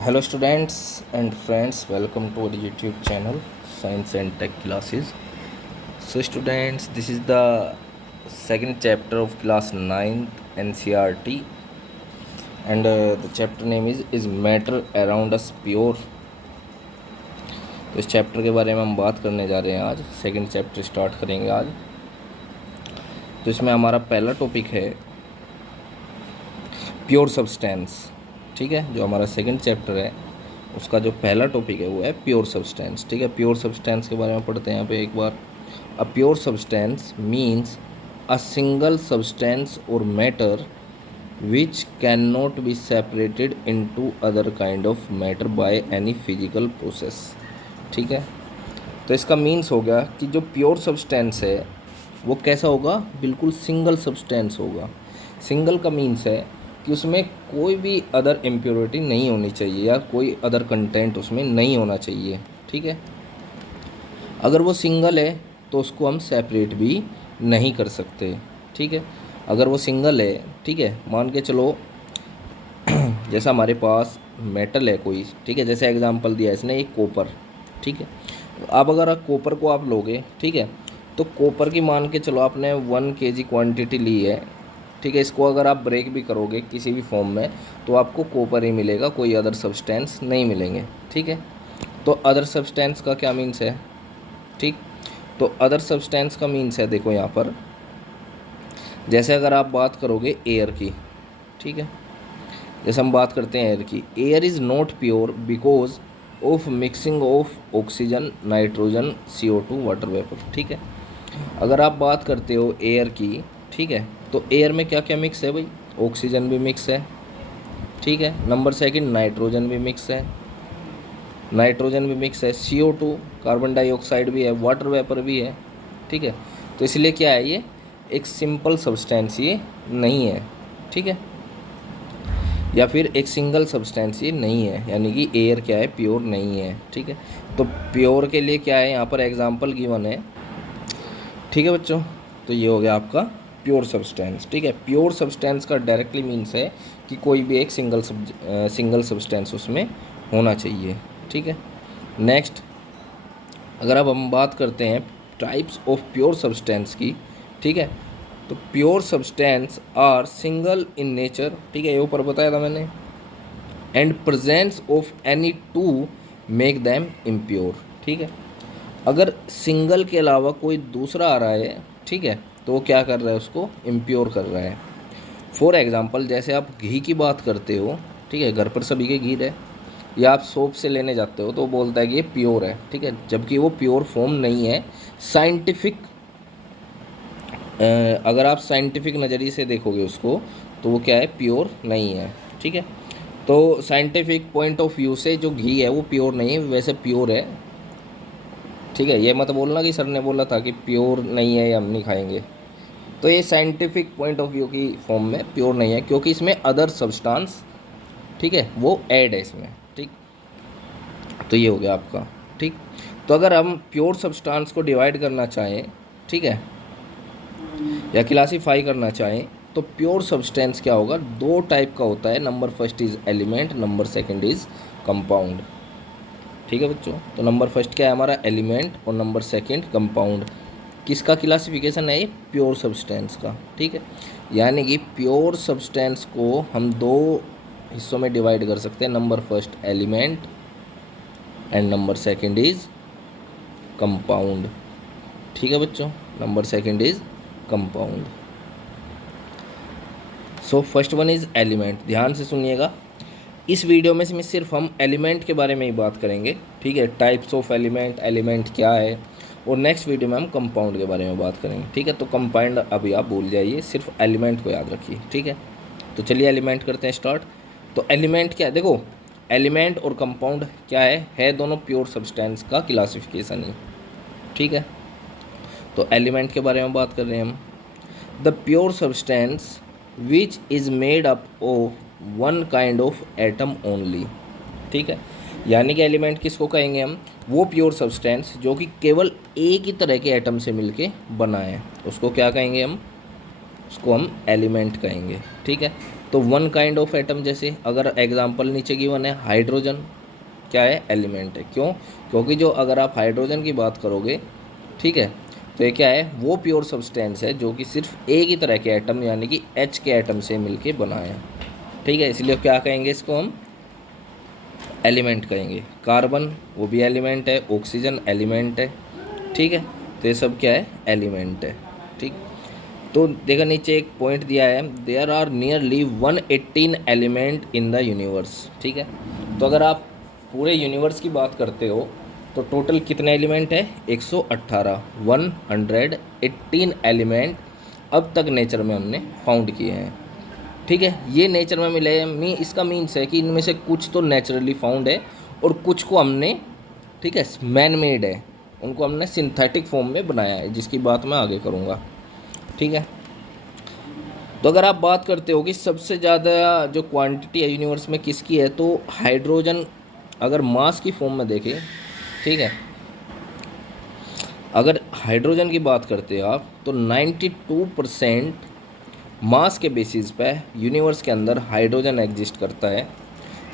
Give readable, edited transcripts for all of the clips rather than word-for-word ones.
Hello students and friends, welcome to our YouTube channel Science and Tech Classes. So students, this is the second chapter of class 9th NCERT and the chapter name is Matter Around Us Pure. तो इस chapter के बारे में हम बात करने जा रहे हैं आज। सेकंड चैप्टर स्टार्ट करेंगे आज। तो इसमें हमारा पहला टॉपिक है प्योर सब्सटेंस। ठीक है, जो हमारा सेकंड चैप्टर है उसका जो पहला टॉपिक है वो है प्योर सब्सटेंस। ठीक है, प्योर सब्सटेंस के बारे में पढ़ते हैं यहाँ पे एक बार। A pure substance means a single substance और matter which can not be separated into other kind of matter by any physical process. ठीक है, तो इसका मीन्स हो गया कि जो प्योर सब्सटेंस है वो कैसा होगा, बिल्कुल सिंगल सब्सटेंस होगा। सिंगल का मीन्स है कि उसमें कोई भी अदर इम्प्योरिटी नहीं होनी चाहिए या कोई अदर कंटेंट उसमें नहीं होना चाहिए। ठीक है, अगर वो सिंगल है तो उसको हम सेपरेट भी नहीं कर सकते। ठीक है, अगर वो सिंगल है, ठीक है, मान के चलो जैसा हमारे पास मेटल है कोई, ठीक है, जैसे एग्जांपल दिया इसने एक कॉपर। ठीक है, अब अगर कॉपर को आप लोगे, ठीक है, तो कॉपर की मान के चलो आपने 1 kg क्वांटिटी ली है। ठीक है, इसको अगर आप ब्रेक भी करोगे किसी भी फॉर्म में तो आपको कॉपर ही मिलेगा, कोई अदर सब्सटेंस नहीं मिलेंगे। ठीक है, तो अदर सब्सटेंस का क्या मीन्स है? ठीक, तो अदर सब्सटेंस का मीन्स है, देखो यहाँ पर जैसे अगर आप बात करोगे एयर की, ठीक है, जैसे हम बात करते हैं एयर की, air is not pure because of mixing of oxygen, nitrogen, CO2, water vapour. ठीक है, अगर आप बात करते हो एयर की, ठीक है, तो एयर में क्या क्या मिक्स है भाई? ऑक्सीजन भी मिक्स है, ठीक है, नंबर सेकंड नाइट्रोजन भी मिक्स है, नाइट्रोजन भी मिक्स है, CO2 कार्बन डाइऑक्साइड भी है, वाटर वेपर भी है। ठीक है, तो इसलिए क्या है, ये एक सिंपल सब्सटेंस ये नहीं है। ठीक है, या फिर एक सिंगल सब्सटेंस ये नहीं है, यानी कि एयर क्या है, प्योर नहीं है। ठीक है, तो प्योर के लिए क्या है, यहाँ पर एग्जांपल गिवन है। ठीक है बच्चों, तो ये हो गया आपका प्योर सब्सटेंस। ठीक है, प्योर सब्सटेंस का डायरेक्टली मीन्स है कि कोई भी एक सिंगल सब्सटेंस उसमें होना चाहिए। ठीक है, नेक्स्ट अगर अब हम बात करते हैं टाइप्स ऑफ प्योर सब्सटेंस की, ठीक है, तो pure substance are single in nature. ठीक है, ये ऊपर बताया था मैंने, and presence of any to make them impure. ठीक है, अगर सिंगल के अलावा कोई दूसरा आ रहा है, ठीक है, तो वो क्या कर रहा है, उसको इम्प्योर कर रहा है। फॉर एग्जांपल जैसे आप घी की बात करते हो, ठीक है, घर पर सभी के घी है, या आप शॉप से लेने जाते हो तो वो बोलता है कि ये प्योर है। ठीक है, जबकि वो प्योर फॉर्म नहीं है। साइंटिफिक अगर आप साइंटिफिक नज़रिए से देखोगे उसको तो वो क्या है, प्योर नहीं है। ठीक है, तो साइंटिफिक पॉइंट ऑफ व्यू से जो घी है वो प्योर नहीं है, वैसे प्योर है। ठीक है, ये मत बोलना कि सर ने बोला था कि प्योर नहीं है, ये हम नहीं खाएंगे। तो ये साइंटिफिक पॉइंट ऑफ व्यू की फॉर्म में प्योर नहीं है, क्योंकि इसमें अदर सब्सटेंस, ठीक है, वो ऐड है इसमें। ठीक, तो ये हो गया आपका। ठीक, तो अगर हम प्योर सब्सटेंस को डिवाइड करना चाहें, ठीक है, या क्लासीफाई करना चाहें, तो प्योर सब्सटेंस क्या होगा, 2 टाइप का होता है। Number first is element, number second is compound. ठीक है बच्चों, तो नंबर फर्स्ट क्या है हमारा, एलिमेंट, और नंबर सेकंड कंपाउंड। किसका क्लासिफिकेशन है, ये प्योर सब्सटेंस का। ठीक है, यानी कि प्योर सब्सटेंस को हम 2 हिस्सों में डिवाइड कर सकते हैं। Number first element and number second is compound. ठीक है बच्चों, number second is compound. So first one is element. ध्यान से सुनिएगा, इस वीडियो में सिर्फ हम एलिमेंट के बारे में ही बात करेंगे। ठीक है, टाइप्स ऑफ एलिमेंट, एलिमेंट क्या है, और नेक्स्ट वीडियो में हम कंपाउंड के बारे में बात करेंगे। ठीक है, तो कंपाउंड अभी आप भूल जाइए, सिर्फ एलिमेंट को याद रखिए। ठीक है, तो चलिए एलिमेंट करते हैं स्टार्ट। तो एलिमेंट क्या है, देखो एलिमेंट और कंपाउंड क्या है दोनों प्योर सब्सटेंस का क्लासिफिकेशन ही। ठीक है, तो एलिमेंट के बारे में बात कर रहे हैं हम। The pure substance which is made up of one kind of atom only. ठीक है, यानी कि एलिमेंट किसको कहेंगे हम, वो प्योर सब्सटेंस जो कि केवल एक ही तरह के एटम से मिलके बना है, उसको क्या कहेंगे हम, उसको हम एलिमेंट कहेंगे। ठीक है, तो वन काइंड ऑफ एटम, जैसे अगर एग्जांपल नीचे गिवन है हाइड्रोजन, क्या है, एलिमेंट है। क्यों? क्योंकि जो अगर आप हाइड्रोजन की बात करोगे, ठीक है, तो ये क्या है, वो प्योर सब्सटेंस है जो कि सिर्फ एक ही तरह के एटम यानी कि H के एटम से मिलके बना है, ठीक है। इसलिए क्या कहेंगे इसको हम, एलिमेंट कहेंगे। कार्बन वो भी एलिमेंट है, ऑक्सीजन एलिमेंट है, ठीक है। तो ये सब क्या है, एलिमेंट है, ठीक। तो देखा नीचे एक पॉइंट दिया है, there are nearly 118 element in the universe, ठीक है। तो अगर आप पूरे यूनिवर्स की बात करते हो तो टोटल कितने एलिमेंट है, 118, 118 एलिमेंट अब तक नेचर में हमने फाउंड किए हैं, ठीक है। ये नेचर में मिले इसका मीन्स है कि इनमें से कुछ तो नेचुरली फाउंड है और कुछ को हमने, ठीक है, मैन मेड है, उनको हमने सिंथेटिक फॉर्म में बनाया है, जिसकी बात मैं आगे करूँगा, ठीक है। तो अगर आप बात करते हो कि सबसे ज़्यादा जो क्वांटिटी है यूनिवर्स में किसकी है, तो हाइड्रोजन अगर मास की फॉर्म में देखें, ठीक है, अगर हाइड्रोजन की बात करते हो आप तो 92% मास के बेसिस पे यूनिवर्स के अंदर हाइड्रोजन एग्जिस्ट करता है।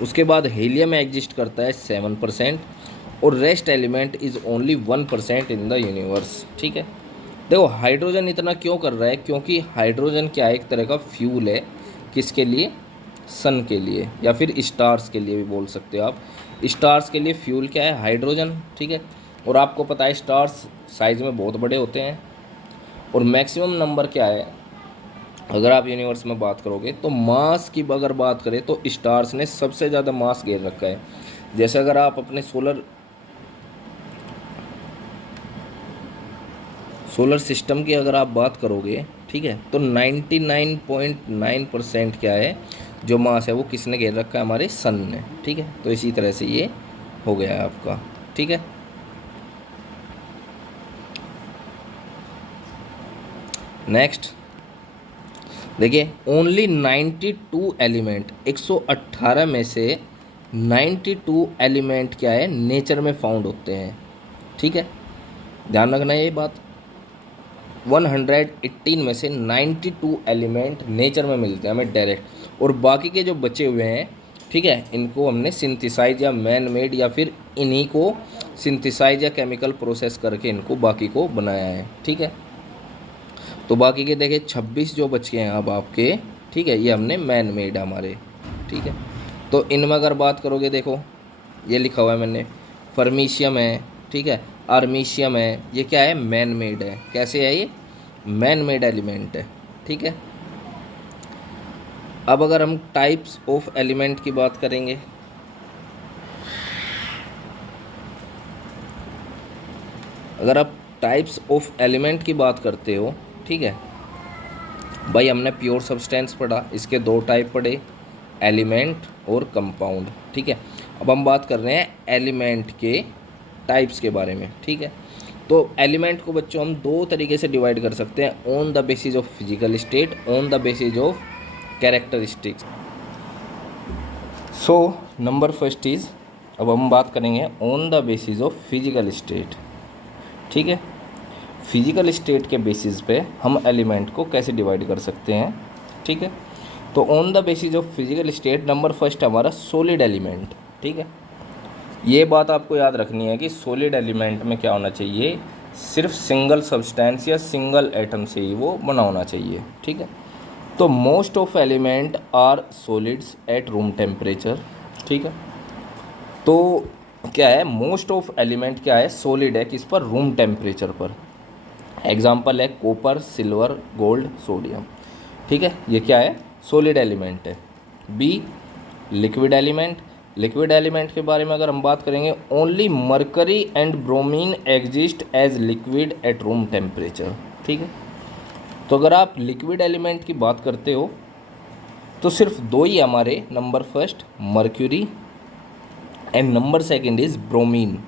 उसके बाद हीलियम एग्जिस्ट करता है 7% और rest element is only 1% in the universe, ठीक है। देखो हाइड्रोजन इतना क्यों कर रहा है, क्योंकि हाइड्रोजन क्या है, एक तरह का फ्यूल है, किसके लिए, सन के लिए, या फिर स्टार्स के लिए भी बोल सकते हो आप। स्टार्स के लिए फ्यूल क्या है, हाइड्रोजन, ठीक है। और आपको पता है स्टार्स साइज़ में बहुत बड़े होते हैं और मैक्सिमम नंबर क्या है, अगर आप यूनिवर्स में बात करोगे तो मास की अगर बात करें तो स्टार्स ने सबसे ज़्यादा मास घेर रखा है। जैसे अगर आप अपने सोलर सिस्टम की अगर आप बात करोगे, ठीक है, तो 99.9% क्या है, जो मास है वो किसने घेर रखा है, हमारे सन ने, ठीक है। तो इसी तरह से ये हो गया है आपका, ठीक है। नेक्स्ट देखिए, ओनली 92 एलिमेंट, 118 में से 92 एलिमेंट क्या है, नेचर में फाउंड होते हैं, ठीक है, ध्यान रखना ये बात। 118 में से 92 एलिमेंट नेचर में मिलते हैं हमें डायरेक्ट, और बाकी के जो बचे हुए हैं, ठीक है, इनको हमने सिंथेसाइज या मैन मेड या फिर इन्हीं को सिंथेसाइज या केमिकल प्रोसेस करके इनको बाकी को बनाया है, ठीक है। तो बाकी के देखिए 26 जो बचे हैं अब आपके, ठीक है, ये हमने मैन मेड हमारे, ठीक है। तो इनमें अगर बात करोगे, देखो ये लिखा हुआ है मैंने, फर्मीशियम है, ठीक है, आर्मीशियम है, ये क्या है, मैन मेड है। कैसे है ये, मैन मेड एलिमेंट है, ठीक है। अब अगर हम टाइप्स ऑफ एलिमेंट की बात करेंगे, अगर आप टाइप्स ऑफ एलिमेंट की बात करते हो, ठीक है भाई, हमने प्योर सब्सटेंस पढ़ा, इसके दो टाइप पढ़े, एलिमेंट और कंपाउंड, ठीक है। अब हम बात कर रहे हैं एलिमेंट के टाइप्स के बारे में, ठीक है। तो एलिमेंट को बच्चों हम दो तरीके से डिवाइड कर सकते हैं, on the basis of physical state, on the basis of characteristics. So number first is, अब हम बात करेंगे on the basis of physical state, ठीक है। फिजिकल स्टेट के बेसिस पे हम एलिमेंट को कैसे डिवाइड कर सकते हैं, ठीक है। तो on the basis of physical state number first हमारा सॉलिड एलिमेंट, ठीक है। ये बात आपको याद रखनी है कि सॉलिड एलिमेंट में क्या होना चाहिए, सिर्फ सिंगल सब्सटेंस या सिंगल एटम से ही वो बना होना चाहिए, ठीक है। तो most of element are solids at room temperature, ठीक है। तो क्या है, मोस्ट ऑफ एलिमेंट क्या है, सॉलिड है, किस पर, रूम टेम्परेचर पर। एग्जाम्पल है कॉपर, सिल्वर, गोल्ड, सोडियम, ठीक है, ये क्या है, सॉलिड एलिमेंट है। B liquid element, liquid element के बारे में अगर हम बात करेंगे, only mercury and bromine exist as liquid at room temperature, ठीक है। तो अगर आप लिक्विड एलिमेंट की बात करते हो तो सिर्फ दो ही हमारे, number first mercury and number second is bromine.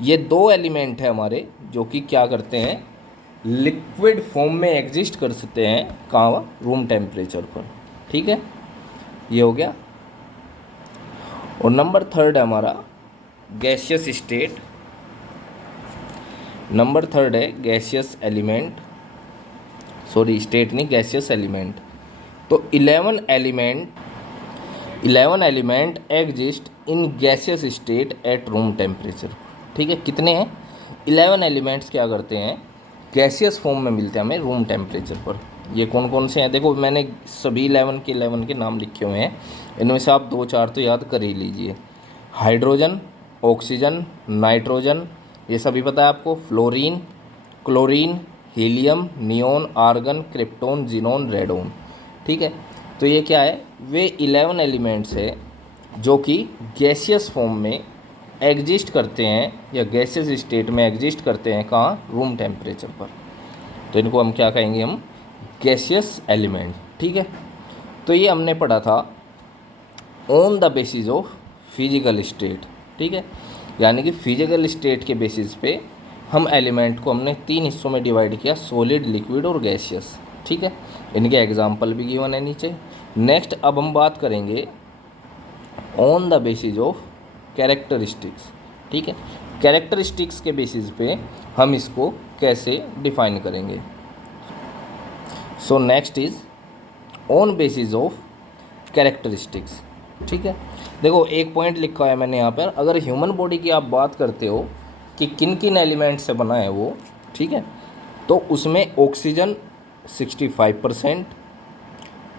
ये दो एलिमेंट है हमारे जो कि क्या करते हैं, लिक्विड फॉर्म में एग्जिस्ट कर सकते हैं, कहाँ, रूम टेम्परेचर पर, ठीक है, ये हो गया। और नंबर थर्ड है हमारा गैसियस स्टेट, नंबर थर्ड है गैसियस एलिमेंट, सॉरी स्टेट नहीं, गैसियस एलिमेंट। तो 11 element exist in gaseous state eight room temperature. ठीक है, कितने हैं? 11 एलिमेंट्स क्या करते हैं, गैसियस फॉर्म में मिलते हैं हमें रूम टेम्परेचर पर। ये कौन कौन से हैं? देखो मैंने सभी 11 के नाम लिखे हुए हैं, इनमें से आप 2-4 तो याद कर ही लीजिए। हाइड्रोजन, ऑक्सीजन, नाइट्रोजन, ये सभी पता है आपको, fluorine, chlorine, helium, neon, argon, krypton, xenon, radon. ठीक है, तो ये क्या है? वे 11 एलिमेंट्स है जो कि गैसियस फॉर्म में एग्जिस्ट करते हैं या गैसियस स्टेट में एग्जिस्ट करते हैं। कहाँ? रूम टेम्परेचर पर। तो इनको हम क्या कहेंगे? हम गैसियस एलिमेंट। ठीक है, तो ये हमने पढ़ा था on the basis of physical state. ठीक है, यानी कि फिजिकल स्टेट के बेसिस पे हम एलिमेंट को हमने 3 हिस्सों में डिवाइड किया, सॉलिड, लिक्विड और गैसियस। ठीक है, इनके एग्जाम्पल भी गिवन है नीचे। नेक्स्ट अब हम बात करेंगे on the basis of characteristics. ठीक है, कैरेक्टरिस्टिक्स के बेसिस पे हम इसको कैसे डिफाइन करेंगे। So next is on basis of characteristics. ठीक है, देखो एक पॉइंट लिखा है मैंने यहाँ पर, अगर ह्यूमन बॉडी की आप बात करते हो कि किन किन एलिमेंट से बना है वो, ठीक है, तो उसमें ऑक्सीजन 65%,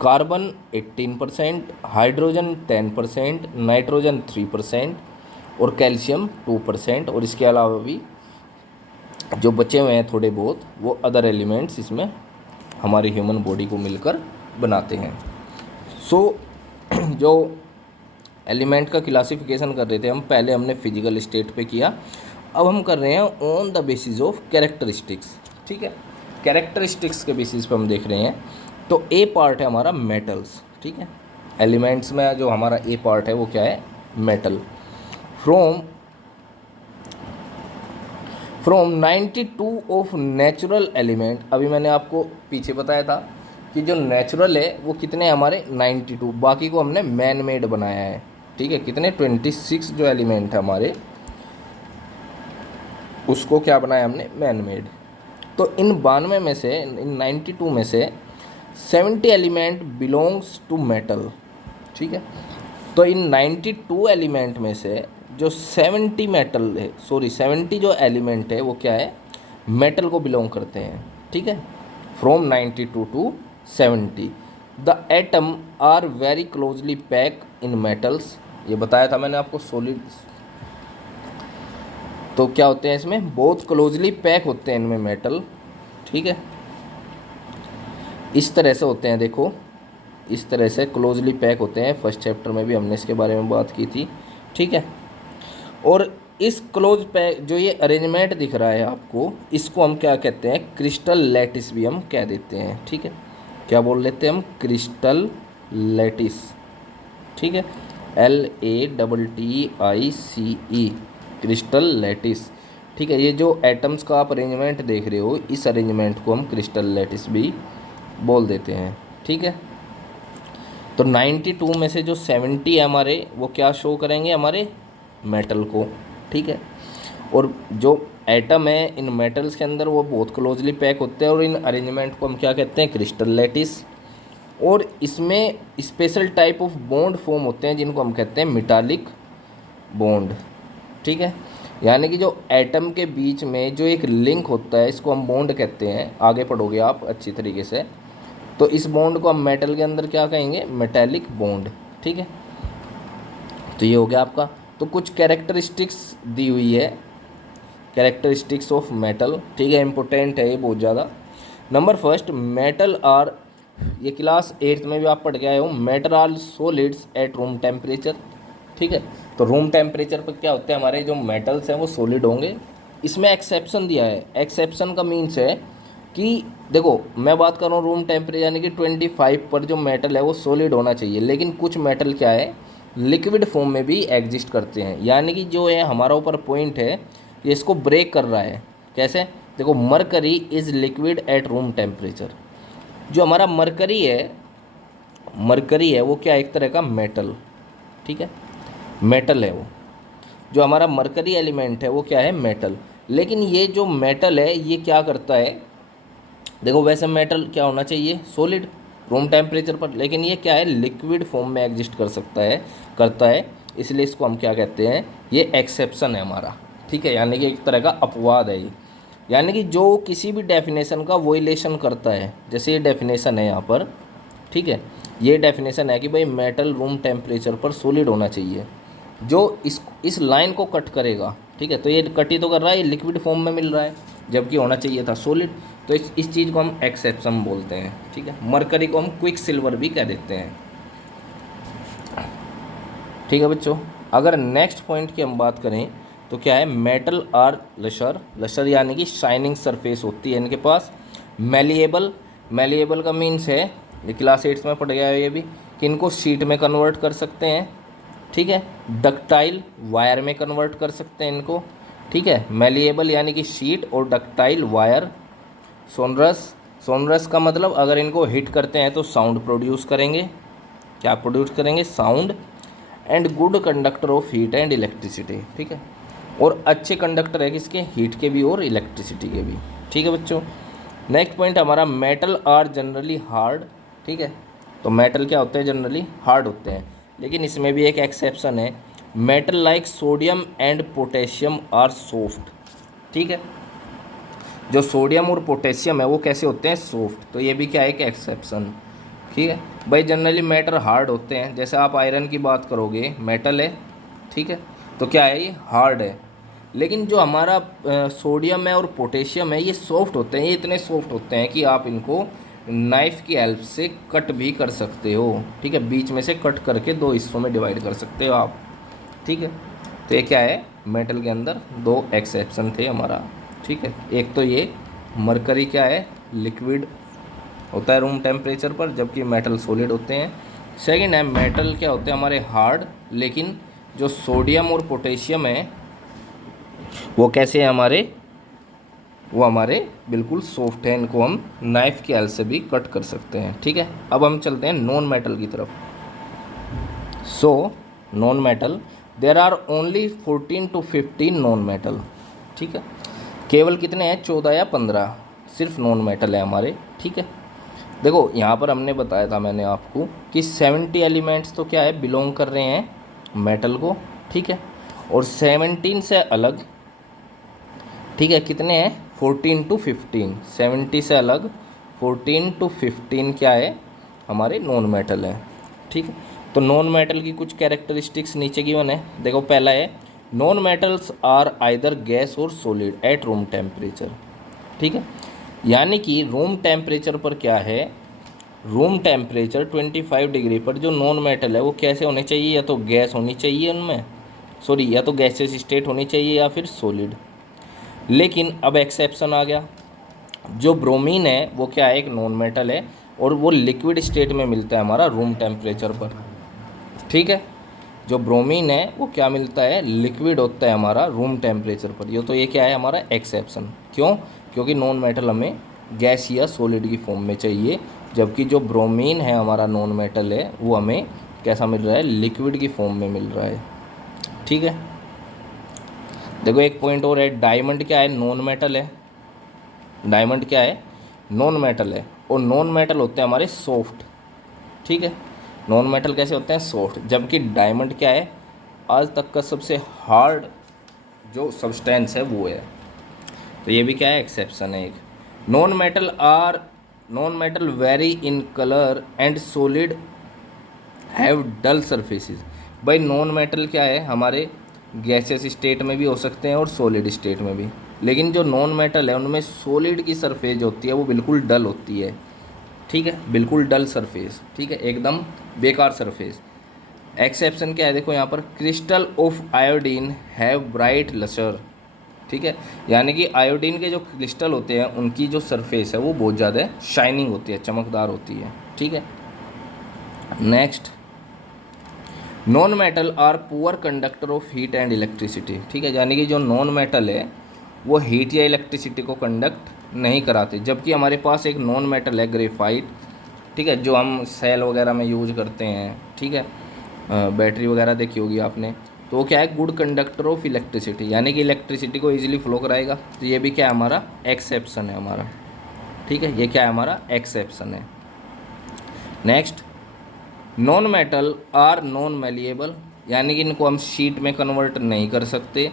कार्बन 18%, हाइड्रोजन 10%, नाइट्रोजन 3% और कैल्शियम 2%, और इसके अलावा भी जो बचे हुए हैं थोड़े बहुत वो अदर एलिमेंट्स इसमें हमारी ह्यूमन बॉडी को मिलकर बनाते हैं। सो जो एलिमेंट का क्लासिफिकेशन कर रहे थे हम, पहले हमने फिजिकल स्टेट पे किया, अब हम कर रहे हैं on the basis of characteristics. ठीक है, कैरेक्टरिस्टिक्स के बेसिस पे हम देख रहे हैं। तो ए पार्ट है हमारा मेटल्स। ठीक है, एलिमेंट्स में जो हमारा ए पार्ट है वो क्या है? Metal. From 92 of natural element, अभी मैंने आपको पीछे बताया था कि जो नेचुरल है वो कितने हमारे 92, बाकी को हमने मैन मेड बनाया है। ठीक है, कितने? 26 जो एलिमेंट है हमारे, उसको क्या बनाया हमने? Man made. तो इन 92 में से, इन 92 में से 70 एलिमेंट बिलोंग्स टू मेटल। ठीक है, तो इन 92 एलिमेंट में से जो 70 मेटल है, 70 जो एलिमेंट है वो क्या है? मेटल को बिलोंग करते हैं। ठीक है, from 92 to 70 the atom are very closely packed in metals. ये बताया था मैंने आपको, सॉलिड तो क्या होते हैं इसमें? बहुत क्लोजली पैक होते हैं इनमें मेटल। ठीक है, इस तरह से होते हैं, देखो इस तरह से क्लोजली पैक होते हैं। फर्स्ट चैप्टर में भी हमने इसके बारे में बात की थी। ठीक है, और इस क्लोज पैक जो ये अरेंजमेंट दिख रहा है आपको, इसको हम क्या कहते हैं? क्रिस्टल लैटिस भी हम कह देते हैं। ठीक है, क्या बोल लेते हैं हम? Crystal lattice. ठीक है, LATTICE, क्रिस्टल लैटिस। ठीक है, ये जो एटम्स का आप अरेंजमेंट देख रहे हो, इस अरेंजमेंट को हम क्रिस्टल लैटिस भी बोल देते हैं। ठीक है, तो 92 में से जो 70 है हमारे, वो क्या शो करेंगे? हमारे मेटल को। ठीक है, और जो एटम है इन मेटल्स के अंदर वो बहुत क्लोजली पैक होते हैं, और इन अरेंजमेंट को हम क्या कहते हैं? Crystal lattice. और इसमें special type of bond form होते हैं जिनको हम कहते हैं मेटालिक बॉन्ड। ठीक है, यानी कि जो एटम के बीच में जो एक लिंक होता है, इसको हम बॉन्ड कहते हैं। आगे पढ़ोगे आप अच्छी तरीके से, तो इस बॉन्ड को हम मेटल के अंदर क्या कहेंगे? Metallic bond. ठीक है, तो ये हो गया आपका। तो कुछ कैरेक्टरिस्टिक्स दी हुई है, कैरेक्टरिस्टिक्स ऑफ मेटल। ठीक है, इंपॉर्टेंट है ये बहुत ज़्यादा। नंबर फर्स्ट, मेटल आर, ये क्लास 8th में भी आप पढ़ के आए हो, metal are solids at room temperature. ठीक है, तो रूम टेम्परेचर पर क्या होते हैं? हमारे जो मेटल्स हैं वो सॉलिड होंगे। इसमें एक्सेप्शन दिया है। एक्सेप्शन का मीन्स है कि देखो मैं बात कर रहा हूँ रूम टेम्परेचर यानी कि 25 पर जो मेटल है वो सॉलिड होना चाहिए, लेकिन कुछ मेटल क्या है? लिक्विड फॉर्म में भी एग्जिस्ट करते हैं। यानी कि जो है हमारा ऊपर पॉइंट है, ये इसको ब्रेक कर रहा है। कैसे? देखो, mercury is liquid at room temperature. जो हमारा मरकरी है वो क्या? एक तरह का मेटल। ठीक है, मेटल है वो। जो हमारा मरकरी एलिमेंट है वो क्या है? मेटल। लेकिन ये जो मेटल है ये क्या करता है? देखो वैसे मेटल क्या होना चाहिए? सॉलिड, रूम टेम्परेचर पर, लेकिन ये क्या है, लिक्विड फॉर्म में एग्जिस्ट कर सकता है, करता है, इसलिए इसको हम क्या कहते हैं, ये एक्सेप्शन है हमारा, ठीक है, यानी कि एक तरह का अपवाद है ये, यानी कि जो किसी भी डेफिनेशन का वोलेशन करता है, जैसे ये डेफिनेशन है यहाँ पर, ठीक है, ये डेफिनेशन है कि भाई मेटल रूम टेम्परेचर पर सॉलिड होना चाहिए, जो इस लाइन को कट करेगा, ठीक है, तो ये कट ही तो कर रहा है, ये लिक्विड फॉर्म में मिल रहा है, जबकि होना चाहिए था सॉलिड, तो इस चीज़ को हम एक्सेप्शन बोलते हैं, ठीक है। मरकरी को हम क्विक सिल्वर भी कह देते हैं, ठीक है बच्चों। अगर नेक्स्ट पॉइंट की हम बात करें तो क्या है, मेटल आर लशर, लशर यानी कि शाइनिंग सरफेस होती है इनके पास। मेलिएबल, मेलिएबल का मीन्स है, ये क्लास 8 में पढ़ गया है ये भी, कि इनको शीट में कन्वर्ट कर सकते हैं, ठीक है। डक्टाइल, वायर में कन्वर्ट कर सकते हैं इनको, ठीक है। मेलिएबल यानी कि शीट, और डक्टाइल वायर। सोनरस, सोनरस का मतलब अगर इनको हिट करते हैं तो साउंड प्रोड्यूस करेंगे, क्या प्रोड्यूस करेंगे, sound. And good conductor of heat and electricity, ठीक है, और अच्छे कंडक्टर है किसके, हीट के भी और इलेक्ट्रिसिटी के भी, ठीक है बच्चों। नेक्स्ट पॉइंट हमारा, मेटल आर जनरली हार्ड, ठीक है, तो मेटल क्या होते हैं, जनरली हार्ड होते हैं, लेकिन इसमें भी एक एक्सेप्शन है, metal like sodium and potassium are soft, ठीक है, जो सोडियम और पोटेशियम है वो कैसे होते हैं, सॉफ्ट, तो ये भी क्या है, एक एक्सेप्शन, ठीक है भाई। जनरली मेटल हार्ड होते हैं, जैसे आप आयरन की बात करोगे, मेटल है, ठीक है, तो क्या है, ये हार्ड है, लेकिन जो हमारा सोडियम है और पोटेशियम है ये सॉफ्ट होते हैं, ये इतने सॉफ्ट होते हैं कि आप इनको नाइफ़ की हेल्प से कट भी कर सकते हो, ठीक है, बीच में से कट करके दो हिस्सों में डिवाइड कर सकते हो आप, ठीक है। तो ये क्या है, मेटल के अंदर दो एक्सेप्शन थे हमारा, ठीक है। एक तो ये मरकरी क्या है, लिक्विड होता है रूम टेम्परेचर पर, जबकि मेटल सॉलिड होते हैं। सेकंड है, मेटल क्या होते हैं हमारे हार्ड, लेकिन जो सोडियम और पोटेशियम है वो कैसे हैं हमारे, वो हमारे बिल्कुल सॉफ्ट है, इनको हम नाइफ़ की हेल्प से भी कट कर सकते हैं, ठीक है। अब हम चलते हैं नॉन मेटल की तरफ। So non metal, there are only 14 to 15 non metal, ठीक है, केवल कितने हैं, 14 या 15 सिर्फ नॉन मेटल है हमारे, ठीक है। देखो यहाँ पर हमने बताया था मैंने आपको कि 70 एलिमेंट्स तो क्या है, बिलोंग कर रहे हैं मेटल को, ठीक है, और 17 से अलग, ठीक है, कितने हैं, 14 to 15, 70 से अलग 14 to 15 क्या है, हमारे नॉन मेटल है, ठीक है। तो नॉन मेटल की कुछ कैरेक्टरिस्टिक्स नीचे गिवन है, देखो पहला है, non metals are either gas और सॉलिड एट रूम टेम्परेचर, ठीक है, यानी कि रूम टेम्परेचर पर क्या है, रूम टेम्परेचर 25 डिग्री पर जो नॉन मेटल है वो कैसे होने चाहिए, या तो गैस होनी चाहिए उनमें, सॉरी, या तो गैसेस स्टेट होनी चाहिए या फिर सॉलिड। लेकिन अब एक्सेप्शन आ गया, जो ब्रोमीन है वो क्या है, एक नॉन मेटल है, और वो लिक्विड स्टेट में मिलता है हमारा रूम टेम्परेचर पर, ठीक है, जो ब्रोमीन है वो क्या मिलता है, लिक्विड होता है हमारा रूम टेम्परेचर पर, ये तो ये क्या है हमारा एक्सेप्शन, क्यों, क्योंकि नॉन मेटल हमें गैस या सॉलिड की फॉर्म में चाहिए, जबकि जो ब्रोमीन है हमारा नॉन मेटल है वो हमें कैसा मिल रहा है, लिक्विड की फॉर्म में मिल रहा है, ठीक है। देखो एक पॉइंट और है, डायमंड क्या है, नॉन मेटल है, डायमंड क्या है, नॉन मेटल है, और नॉन मेटल होते हैं हमारे सॉफ्ट, ठीक है, नॉन मेटल कैसे होते हैं, सॉफ्ट, जबकि डायमंड क्या है, आज तक का सबसे हार्ड जो सब्सटेंस है वो है, तो ये भी क्या है, एक्सेप्शन है एक। Non metal very in colour and solid have dull surfaces, भाई नॉन मेटल क्या है, हमारे गैसेस स्टेट में भी हो सकते हैं और सॉलिड स्टेट में भी, लेकिन जो नॉन मेटल है उनमें सॉलिड की सरफेस जो होती है वो बिल्कुल डल होती है, ठीक है, बिल्कुल डल सरफेस, ठीक है, एकदम बेकार सरफेस। एक्सेप्शन क्या है, देखो यहाँ पर, crystal of iodine have bright lustre, ठीक है, यानी कि आयोडीन के जो क्रिस्टल होते हैं उनकी जो सरफेस है वो बहुत ज़्यादा शाइनिंग होती है, चमकदार होती है, ठीक है। Next, non metal are poor conductor of heat and electricity, ठीक है, यानी कि जो नॉन मेटल है वो हीट या इलेक्ट्रिसिटी को कंडक्ट नहीं कराते, जबकि हमारे पास एक नॉन मेटल है ग्रेफाइट, ठीक है, जो हम सेल वगैरह में यूज करते हैं, ठीक है, बैटरी वगैरह देखी होगी आपने, तो वो क्या है, गुड कंडक्टर ऑफ इलेक्ट्रिसिटी, यानी कि इलेक्ट्रिसिटी को ईजिली फ्लो कराएगा, तो ये भी क्या है हमारा एक्सेप्शन है हमारा, ठीक है, ये क्या है हमारा एक्सेप्शन है। Next, non metal are non malleable, यानी कि इनको हम शीट में कन्वर्ट नहीं कर सकते।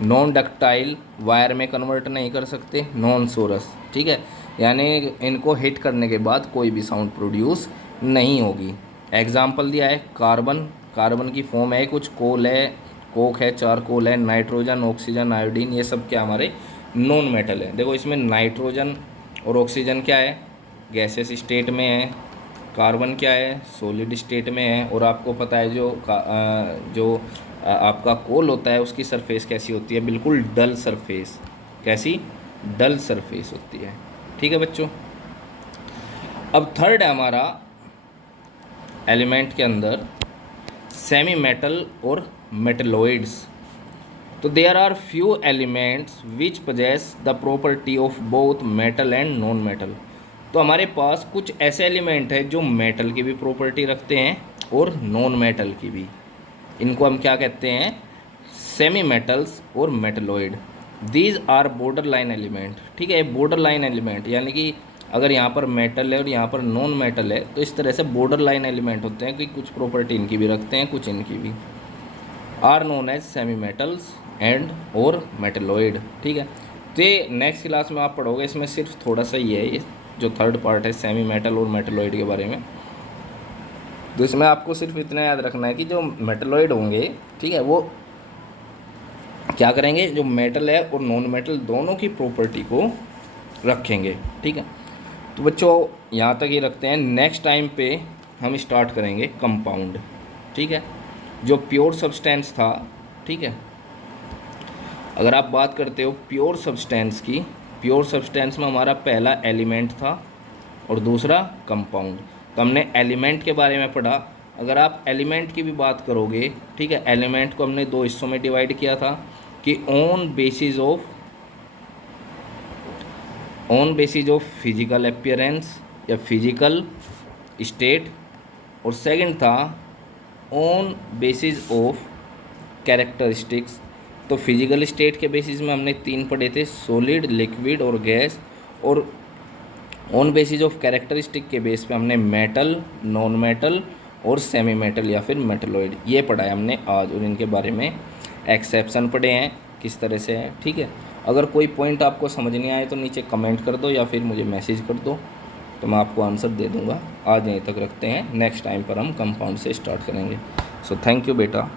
नॉन डक्टाइल, वायर में कन्वर्ट नहीं कर सकते। नॉन सोरस, ठीक है, यानी इनको हिट करने के बाद कोई भी साउंड प्रोड्यूस नहीं होगी। एग्जाम्पल दिया है कार्बन, कार्बन की फॉर्म है कुछ, कोल है, कोक है, चारकोल है, नाइट्रोजन, ऑक्सीजन, आयोडीन, ये सब क्या हमारे नॉन मेटल है। देखो इसमें नाइट्रोजन और ऑक्सीजन क्या है, गैसेस स्टेट में है। कार्बन क्या है, सॉलिड स्टेट में है। और आपको पता है जो आपका कोल होता है उसकी सरफेस कैसी होती है, बिल्कुल डल सरफेस। कैसी, डल सरफेस होती है। ठीक है बच्चों। अब थर्ड है हमारा एलिमेंट के अंदर सेमी मेटल और मेटलॉइड्स। तो there are few elements which possess the property of both metal and non metal. तो हमारे पास कुछ ऐसे एलिमेंट हैं जो मेटल की भी प्रॉपर्टी रखते हैं और नॉन मेटल की भी। इनको हम क्या कहते हैं, सेमी मेटल्स और metalloid. These are border line element. ठीक है, बॉर्डर लाइन एलिमेंट यानी कि अगर यहाँ पर मेटल है और यहाँ पर नॉन मेटल है तो इस तरह से बॉर्डर लाइन एलिमेंट होते हैं कि कुछ प्रॉपर्टी इनकी भी रखते हैं कुछ इनकी भी। Are known as semi metals and और मेटलॉइड। ठीक है, तो ये नेक्स्ट क्लास में आप पढ़ोगे, इसमें सिर्फ थोड़ा सा ही है ये जो थर्ड पार्ट है सेमी मेटल और मेटलॉइड के बारे में। तो इसमें आपको सिर्फ इतना याद रखना है कि जो मेटलॉइड होंगे, ठीक है, वो क्या करेंगे, जो मेटल है और नॉन मेटल दोनों की प्रॉपर्टी को रखेंगे। ठीक है, तो बच्चों यहाँ तक ही रखते हैं। नेक्स्ट टाइम पे हम स्टार्ट करेंगे कंपाउंड। ठीक है, जो प्योर सब्सटेंस था, ठीक है, अगर आप बात करते हो प्योर सब्सटेंस की, प्योर सब्सटेंस में हमारा पहला एलिमेंट था और दूसरा कंपाउंड। तो हमने एलिमेंट के बारे में पढ़ा। अगर आप एलिमेंट की भी बात करोगे, ठीक है, एलिमेंट को हमने दो हिस्सों में डिवाइड किया था कि on basis of physical appearance या फिजिकल स्टेट, और सेकंड था ऑन बेसिस ऑफ कैरेक्टरिस्टिक्स। तो फिजिकल स्टेट के बेसिस में हमने तीन पढ़े थे, सॉलिड, लिक्विड और गैस। और ऑन बेसिस ऑफ कैरेक्टरिस्टिक के बेस पे हमने मेटल, नॉन मेटल और सेमी मेटल या फिर मेटलॉइड ये पढ़ा है हमने आज। और इनके बारे में एक्सेप्शन पढ़े हैं किस तरह से है। ठीक है, अगर कोई पॉइंट आपको समझ नहीं आए तो नीचे कमेंट कर दो या फिर मुझे मैसेज कर दो, तो मैं आपको आंसर दे दूँगा। आज यहीं तक रखते हैं, नेक्स्ट टाइम पर हम कंपाउंड से स्टार्ट करेंगे। सो थैंक यू बेटा।